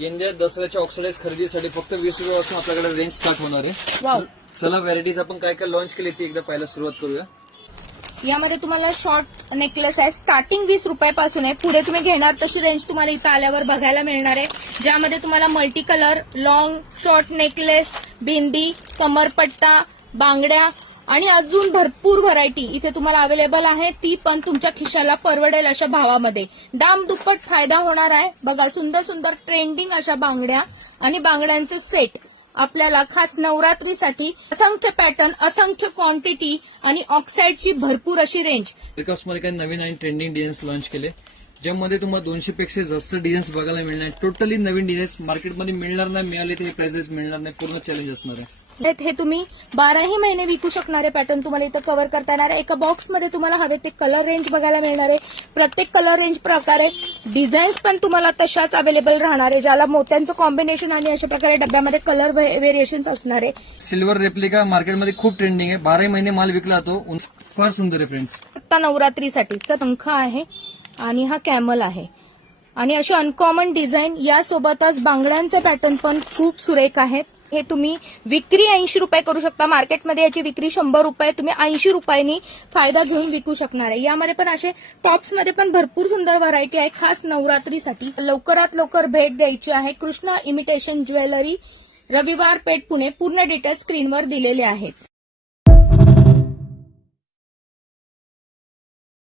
यंदा दसऱ्याच्या ऑक्सिडाइज खरेदीसाठी फक्त 20 रुपयापासून आपल्याकडे रेंज स्टार्ट होणार आहे. वाव. चला व्हरायटीज आपण काय काय लॉन्च केली ती एकदा पाहायला सुरुवात करूया. यामध्ये तुम्हाला शॉर्ट नेकलेस आहे, स्टार्टिंग 20 रुपयापासून आहे. पुढे तुम्ही घेणार तशी रेंज तुम्हाला इथं आल्यावर बघायला मिळणार आहे, ज्यामध्ये तुम्हाला multi colour, long, short necklace, bindi, कमरपट्टा, बांगड्या आणि अजून भरपूर व्हरायटी इथे तुम्हाला अवेलेबल आहे. ती पण तुमच्या खिशाला परवडेल अशा भावामध्ये. दाम दुप्पट फायदा होणार आहे. बघा, सुंदर सुंदर ट्रेंडिंग अशा बांगड्या आणि बांगड्यांचे सेट आपल्याला खास नवरात्रीसाठी असंख्य पॅटर्न, असंख्य क्वांटिटी आणि ऑक्साईडची भरपूर अशी रेंज. मध्ये काही नवीन आणि ट्रेंडिंग डिझाईन्स लॉन्च केले, ज्यामध्ये तुम्हाला 200 पेक्षा जास्त डिझाईन्स बघायला मिळणार. टोटली नवीन डिझाईन्स मार्केटमध्ये मिळणार नाही, मिळाले तर हे प्राइसेस मिळणार नाही. पूर्ण चॅलेंज असणार आहे. हे तुम्ही 12ही महिने विकू शकणारे पॅटर्न तुम्हाला इथं कव्हर करता येणार आहे. एका बॉक्समध्ये तुम्हाला हवे ते कलर रेंज बघायला मिळणार आहे. प्रत्येक कलर रेंज प्रकारे डिझाईन्स पण तुम्हाला तशाच अवेलेबल राहणार आहे, ज्याला मोत्यांचं कॉम्बिनेशन आणि अशा प्रकारे डब्यामध्ये कलर व्हेरिएशन्स असणार आहे. सिल्वर रेप्लिका मार्केटमध्ये खूप ट्रेंडिंग आहे. 12 महिने माल विकला जातो. फार सुंदर आहे फ्रेंड्स. आता नवरात्रीसाठी पंख आहे आणि हा कॅमल आहे आणि अशी अनकॉमन डिझाईन. यासोबतच बांगड्यांचे पॅटर्न पण खूप सुरेख आहेत. हे तुम्ही विक्री 80 रुपये करू शकता. मार्केटमध्ये याची विक्री 100 रुपये, तुम्ही 80 रुपयांनी फायदा घेऊन विकू शकणार आहे. यामध्ये पण असे टॉप्समध्ये पण भरपूर सुंदर व्हरायटी आहे खास नवरात्रीसाठी. लवकरात लवकर भेट द्यायची आहे. कृष्णा इमिटेशन ज्वेलरी, रविवार पेठ, पुणे. पूर्ण डिटेल्स स्क्रीनवर दिलेले आहेत.